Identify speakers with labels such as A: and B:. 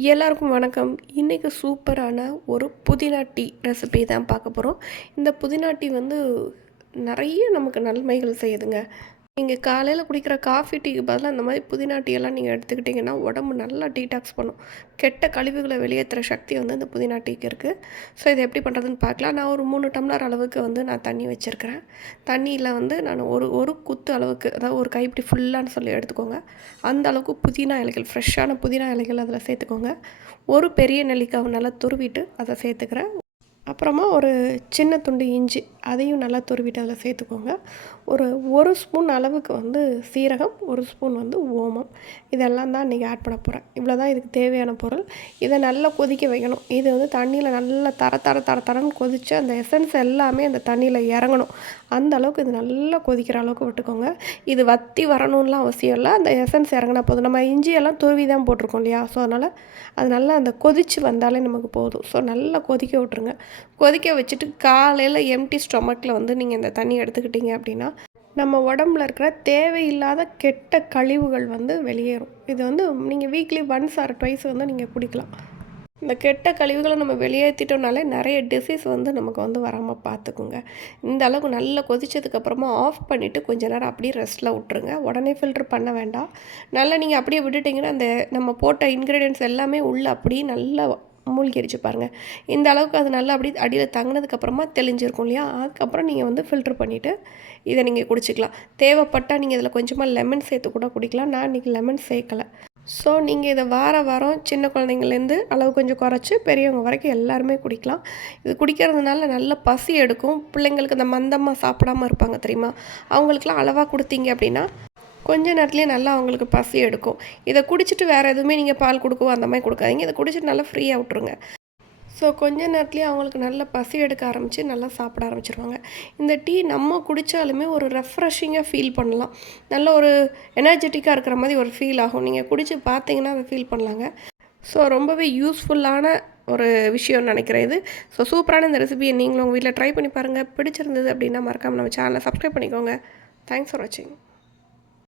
A: எல்லாருக்கும் வணக்கம். இன்றைக்கி சூப்பரான ஒரு புதினா டீ ரெசிபி தான் பார்க்க போகிறோம் இந்த புதினா டீ வந்து நிறைய நமக்கு நன்மைகள் செய்யுதுங்க. நீங்கள் காலையில் குடிக்கிற காஃபி டீக்கு பதிலாக அந்த மாதிரி புதினா டீ எல்லாம் நீங்கள் எடுத்துக்கிட்டிங்கன்னா உடம்பு நல்லா டீடாக்ஸ் பண்ணும். கெட்ட கழிவுகளை வெளியேற்றுற சக்தி வந்து இந்த புதினா டீக்கு இருக்குது ஸோ இதை எப்படி பண்ணுறதுன்னு பார்க்கலாம். நான் ஒரு மூணு டம்ளர் அளவுக்கு வந்து நான் தண்ணி வச்சுருக்கிறேன். தண்ணியில் வந்து நான் ஒரு ஒரு குத்து அளவுக்கு அதாவது ஒரு கைப்பிடி ஃபுல்லான்னு சொல்லி எடுத்துக்கோங்க. அந்த அளவுக்கு புதினா இலைகள் ஃப்ரெஷ்ஷான புதினா இலைகள் அதில் சேர்த்துக்கோங்க. ஒரு பெரிய நெல்லிக்காவை நல்லா துருவிட்டு அதை சேர்த்துக்கிறேன். அப்புறமா ஒரு சின்ன துண்டு இஞ்சி அதையும் நல்லா துருவிட்டு அதில் சேர்த்துக்கோங்க. ஒரு ஒரு ஸ்பூன் அளவுக்கு வந்து சீரகம் ஒரு ஸ்பூன் வந்து ஓமம். இதெல்லாம் தான் இன்றைக்கி ஆட் பண்ண போகிறேன் இவ்வளோ தான் இதுக்கு தேவையான பொருள். இதை நல்லா கொதிக்க வைக்கணும். இது வந்து தண்ணியில் நல்லா தர தர தர தரன்னு கொதித்து அந்த எசன்ஸ் எல்லாமே அந்த தண்ணியில் இறங்கணும். அந்த அளவுக்கு இது நல்லா கொதிக்கிற அளவுக்கு விட்டுக்கோங்க. இது வத்தி வரணும்லாம் அவசியம் இல்லை. அந்த எசன்ஸ் இறங்கினா போதும். நம்ம இஞ்சியெல்லாம் துருவி தான் போட்டிருக்கோம் இல்லையா? ஸோ அதனால் அது நல்லா அந்த கொதித்து வந்தாலே நமக்கு போதும். ஸோ நல்லா கொதிக்க விட்ருங்க கொதிக்க வச்சுட்டு காலையில் எம்டி ஸ்டொமக்கில் வந்து நீங்கள் இந்த தண்ணி எடுத்துக்கிட்டீங்க அப்படின்னா நம்ம உடம்புல இருக்கிற தேவையில்லாத கெட்ட கழிவுகள் வந்து வெளியேறும். இது வந்து நீங்கள் வீக்லி ஒன்ஸ் ஆர் ட்வைஸ் வந்து நீங்கள் குடிக்கலாம். இந்த கெட்ட கழிவுகளை நம்ம வெளியேற்றிட்டோம்னாலே நிறைய டிசீஸ் வந்து நமக்கு வந்து வராமல் பார்த்துக்குங்க. இந்த அளவுக்கு நல்லா கொதிச்சதுக்கப்புறமா ஆஃப் பண்ணிவிட்டு கொஞ்ச நேரம் அப்படியே ரெஸ்ட்டில் விட்ருங்க உடனே ஃபில்ட்ரு பண்ண வேண்டாம். நல்லா நீங்கள் அப்படியே விட்டுட்டிங்கன்னா அந்த நம்ம போட்ட இன்க்ரீடியன்ஸ் எல்லாமே உள்ளே அப்படியே நல்லா மூழ்கிடுச்சு பாருங்கள் இந்த அளவுக்கு அது நல்லா அப்படி அடியில் தங்கினதுக்கப்புறமா தெளிஞ்சிருக்கும் இல்லையா? அதுக்கப்புறம் நீங்கள் வந்து ஃபில்ட்ரு பண்ணிவிட்டு இதை நீங்கள் குடிச்சிக்கலாம். தேவைப்பட்டால் நீங்கள் இதில் கொஞ்சமாக லெமன் சேர்த்து கூட குடிக்கலாம். நான் இன்றைக்கி லெமன் சேர்க்கலை. ஸோ நீங்கள் இதை வார வாரம் சின்ன குழந்தைங்கள்லேருந்து அளவு கொஞ்சம் குறைச்சி பெரியவங்க வரைக்கும் எல்லாருமே குடிக்கலாம். இது குடிக்கிறதுனால நல்ல பசி எடுக்கும். பிள்ளைங்களுக்கு இந்த மந்தமாக சாப்பிடாமல் இருப்பாங்க தெரியுமா? அவங்களுக்குலாம் அளவாக கொடுத்தீங்க அப்படின்னா கொஞ்ச நேரத்துலேயே நல்லா அவங்களுக்கு பசி எடுக்கும். இதை குடிச்சிட்டு வேறு எதுவுமே நீங்கள் பால் கொடுக்கவோ அந்த மாதிரி கொடுக்காதீங்க. இதை குடிச்சிட்டு நல்லா ஃப்ரீயாக விட்ருங்க ஸோ கொஞ்ச நேரத்துலேயே அவங்களுக்கு நல்லா பசி எடுக்க ஆரம்பித்து நல்லா சாப்பிட ஆரம்பிச்சிருவாங்க. இந்த டீ நம்ம குடித்தாலுமே ஒரு ரெஃப்ரெஷிங்காக ஃபீல் பண்ணலாம். நல்ல ஒரு எனர்ஜெட்டிக்காக இருக்கிற மாதிரி ஒரு ஃபீல் ஆகும். நீங்கள் குடித்து பார்த்தீங்கன்னா அதை ஃபீல் பண்ணலாங்க. ஸோ ரொம்பவே யூஸ்ஃபுல்லான ஒரு விஷயம்னு நினைக்கிறேன் இது. ஸோ சூப்பரான இந்த ரெசிபியை நீங்களும் உங்கள் வீட்டில் ட்ரை பண்ணி பாருங்கள் பிடிச்சிருந்தது அப்படின்னா மறக்காமல் நம்ம சேனலை சப்ஸ்கிரைப் பண்ணிக்கோங்க. தேங்க்ஸ் ஃபார் வாட்சிங்